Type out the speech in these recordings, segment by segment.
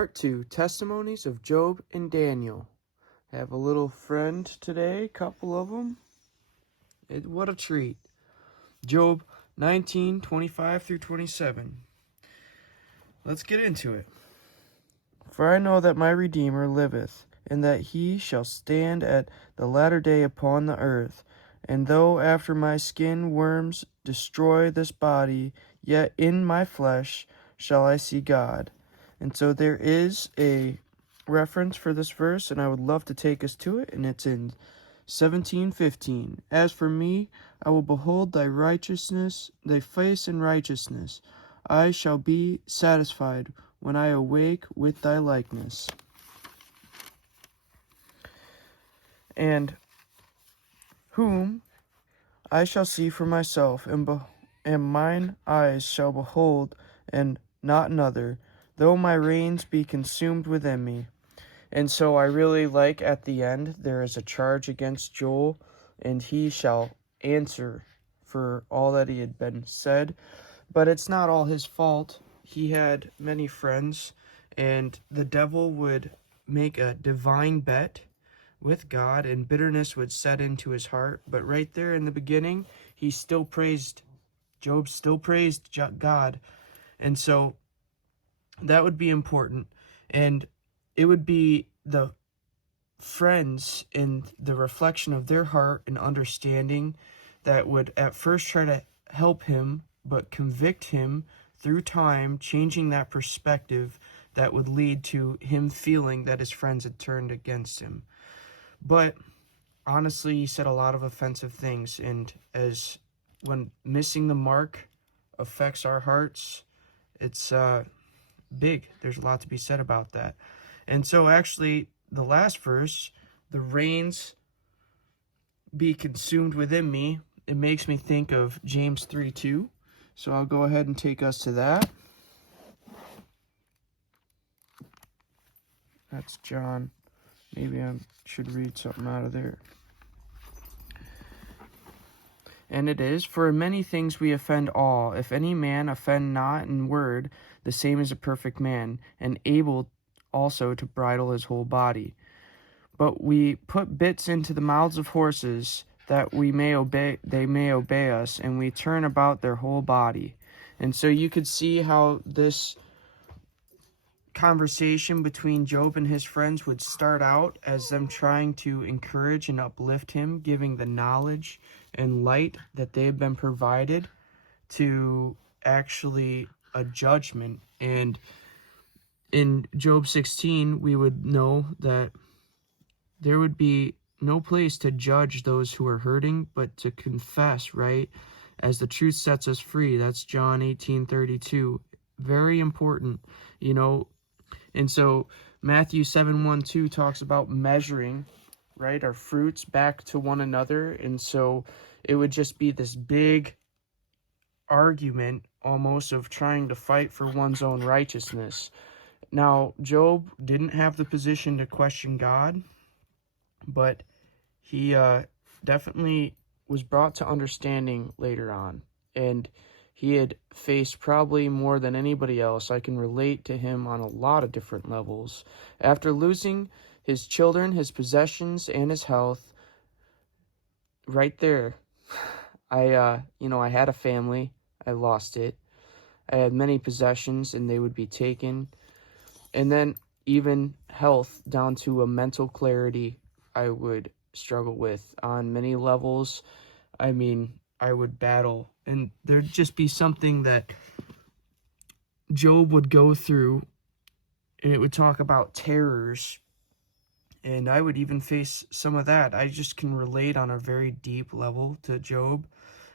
Part 2, Testimonies of Job and Daniel. I have a little friend today, couple of them. What a treat. Job 19:25 through 27. Let's get into it. For I know that my Redeemer liveth, and that he shall stand at the latter day upon the earth. And though after my skin worms destroy this body, yet in my flesh shall I see God. And so there is a reference for this verse, and I would love to take us to it, and it's in 17:15. As for me, I will behold thy righteousness, thy face in righteousness. I shall be satisfied when I awake with thy likeness. And whom I shall see for myself, and mine eyes shall behold, and not another, though my reins be consumed within me. And so I really like at the end, there is a charge against Joel, and he shall answer for all that he had been said. But it's not all his fault. He had many friends, and the devil would make a divine bet with God, and bitterness would set into his heart. But right there in the beginning, Job still praised God. And so that would be important. And it would be the friends and the reflection of their heart and understanding that would at first try to help him, but convict him through time, changing that perspective that would lead to him feeling that his friends had turned against him. But honestly, he said a lot of offensive things, and as when missing the mark affects our hearts, it's big. There's a lot to be said about that. And so actually, the last verse, the reins be consumed within me, it makes me think of James 3:2. So I'll go ahead and take us to that. That's John. Maybe I should read something out of there. And it is, for in many things we offend all. If any man offend not in word, the same is a perfect man, and able also to bridle his whole body. But we put bits into the mouths of horses, that they may obey us, and we turn about their whole body. And so you could see how this conversation between Job and his friends would start out as them trying to encourage and uplift him, giving the knowledge and light that they have been provided, to actually a judgment. And in Job 16, we would know that there would be no place to judge those who are hurting, but to confess, right? As the truth sets us free. That's John 18:32. Very important, And so Matthew 7:1-2 talks about measuring, right, our fruits back to one another. And so it would just be this big argument almost of trying to fight for one's own righteousness. Now, Job didn't have the position to question God, but he definitely was brought to understanding later on. And he had faced probably more than anybody else. I can relate to him on a lot of different levels. After losing his children, his possessions, and his health, right there, I had a family. I lost it. I had many possessions, and they would be taken. And then even health, down to a mental clarity, I would struggle with on many levels. I would battle, and there'd just be something that Job would go through, and it would talk about terrors, and I would even face some of that. I just can relate on a very deep level to Job,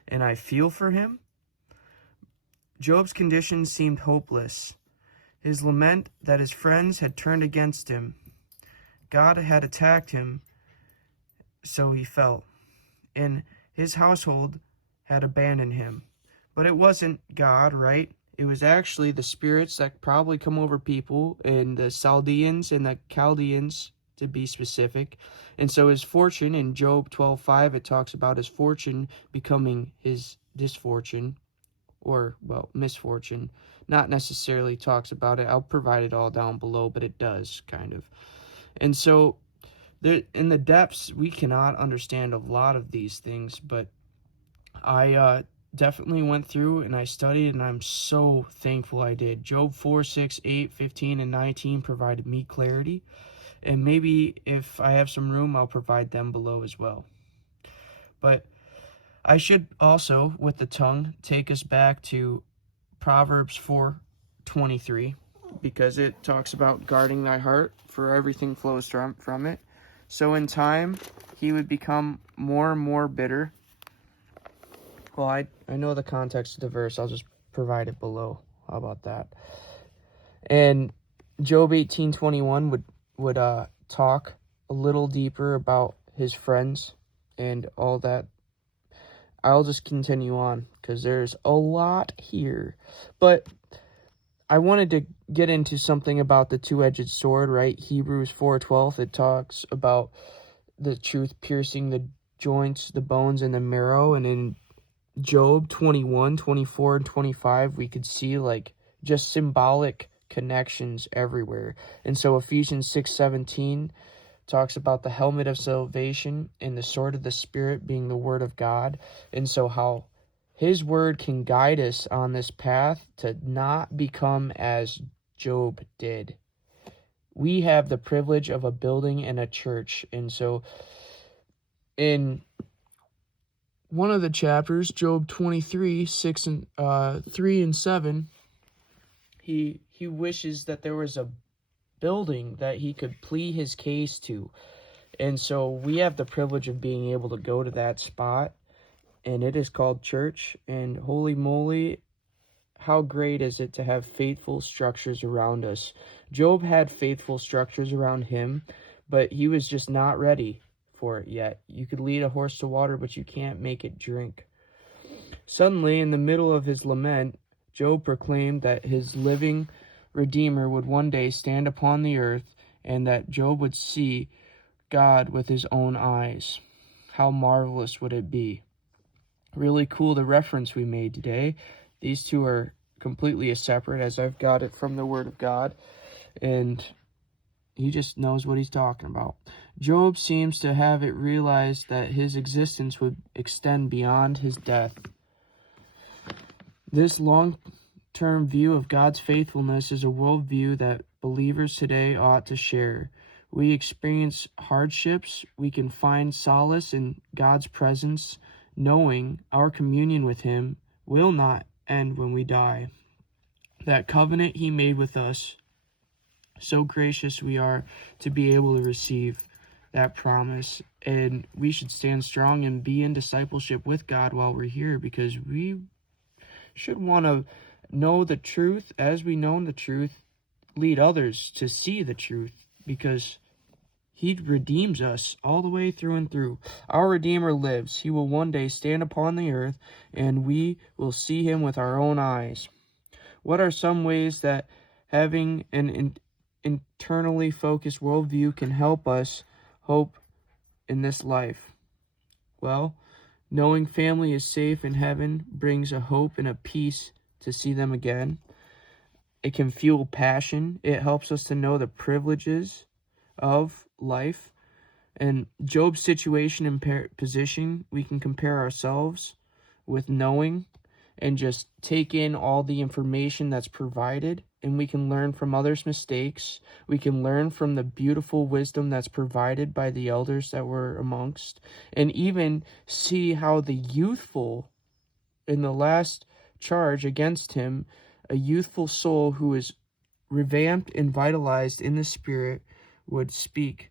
and I feel for him. Job's condition seemed hopeless. His lament that his friends had turned against him. God had attacked him, so he felt. And his household had abandoned him. But it wasn't God, right? It was actually the spirits that probably come over people, and the Chaldeans and the Chaldeans, to be specific. And so his fortune, in Job 12:5, it talks about his fortune becoming his disfortune, or, well, misfortune. Not necessarily talks about it. I'll provide it all down below, but it does, kind of. And so, there, in the depths, we cannot understand a lot of these things, but I definitely went through and I studied, and I'm so thankful I did. Job 4, 6, 8, 15, and 19 provided me clarity, and maybe if I have some room, I'll provide them below as well. But I should also, with the tongue, take us back to Proverbs 4:23, because it talks about guarding thy heart, for everything flows from it. So in time, he would become more and more bitter. Well, I know the context of the verse. I'll just provide it below. How about that? And Job 18:21 would talk a little deeper about his friends and all that. I'll just continue on because there's a lot here. But I wanted to get into something about the two-edged sword, right? Hebrews 4:12, it talks about the truth piercing the joints, the bones, and the marrow. And in Job 21, 24, and 25, we could see like just symbolic connections everywhere. And so Ephesians 6:17 talks about the helmet of salvation and the sword of the Spirit being the word of God. And so how his word can guide us on this path to not become as Job did. We have the privilege of a building and a church. And so in one of the chapters, Job 23, 3 and 7, he wishes that there was a building that he could plead his case to. And so we have the privilege of being able to go to that spot, and it is called church. And holy moly, how great is it to have faithful structures around us. Job had faithful structures around him, but he was just not ready for it yet. You could lead a horse to water, but you can't make it drink. Suddenly, in the middle of his lament, Job proclaimed that his living Redeemer would one day stand upon the earth, and that Job would see God with his own eyes. How marvelous would it be? Really cool, the reference we made today. These two are completely separate, as I've got it from the Word of God, and he just knows what he's talking about. Job seems to have it realized that his existence would extend beyond his death. This long-term view of God's faithfulness is a worldview that believers today ought to share. We experience hardships. We can find solace in God's presence, knowing our communion with him will not end when we die. That covenant he made with us, so gracious we are to be able to receive that promise. And we should stand strong and be in discipleship with God while we're here, because we should want to know the truth as we know the truth, lead others to see the truth, because he redeems us all the way through and through. Our Redeemer lives. He will one day stand upon the earth, and we will see him with our own eyes. What are some ways that having an internally focused worldview can help us hope in this life? Well, knowing family is safe in heaven brings a hope and a peace to see them again. It can fuel passion. It helps us to know the privileges of life. And Job's situation and position, we can compare ourselves with knowing and just take in all the information that's provided, and we can learn from others' mistakes. We can learn from the beautiful wisdom that's provided by the elders that we're amongst, and even see how the youthful, in the last charge against him, a youthful soul who is revamped and vitalized in the spirit would speak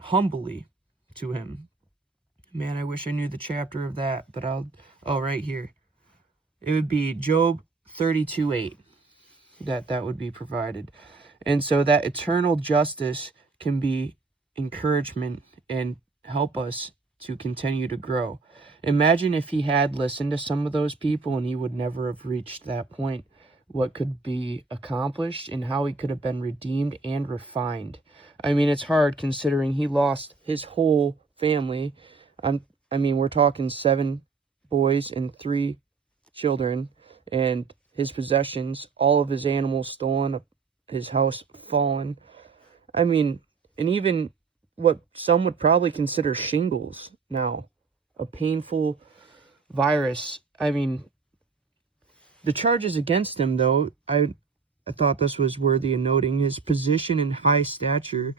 humbly to him. Man, I wish I knew the chapter of that, but right here. It would be Job 32:8 that would be provided. And so that eternal justice can be encouragement and help us to continue to grow. Imagine if he had listened to some of those people and he would never have reached that point, what could be accomplished and how he could have been redeemed and refined. I mean, it's hard considering he lost his whole family. We're talking 7 boys and 3 children, and his possessions, all of his animals stolen, his house fallen. I mean, and even what some would probably consider shingles now, a painful virus. I mean, the charges against him, though, I thought this was worthy of noting. His position and high stature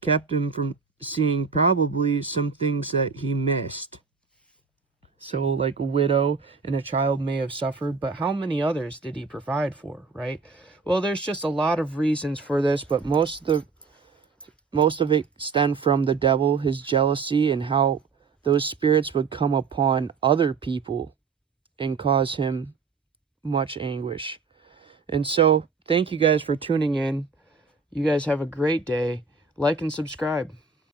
kept him from seeing probably some things that he missed. So, like a widow and a child may have suffered, but how many others did he provide for, right? Well, there's just a lot of reasons for this, but most of it stemmed from the devil, his jealousy, and how those spirits would come upon other people and cause him much anguish. And so, thank you guys for tuning in. You guys have a great day. Like and subscribe.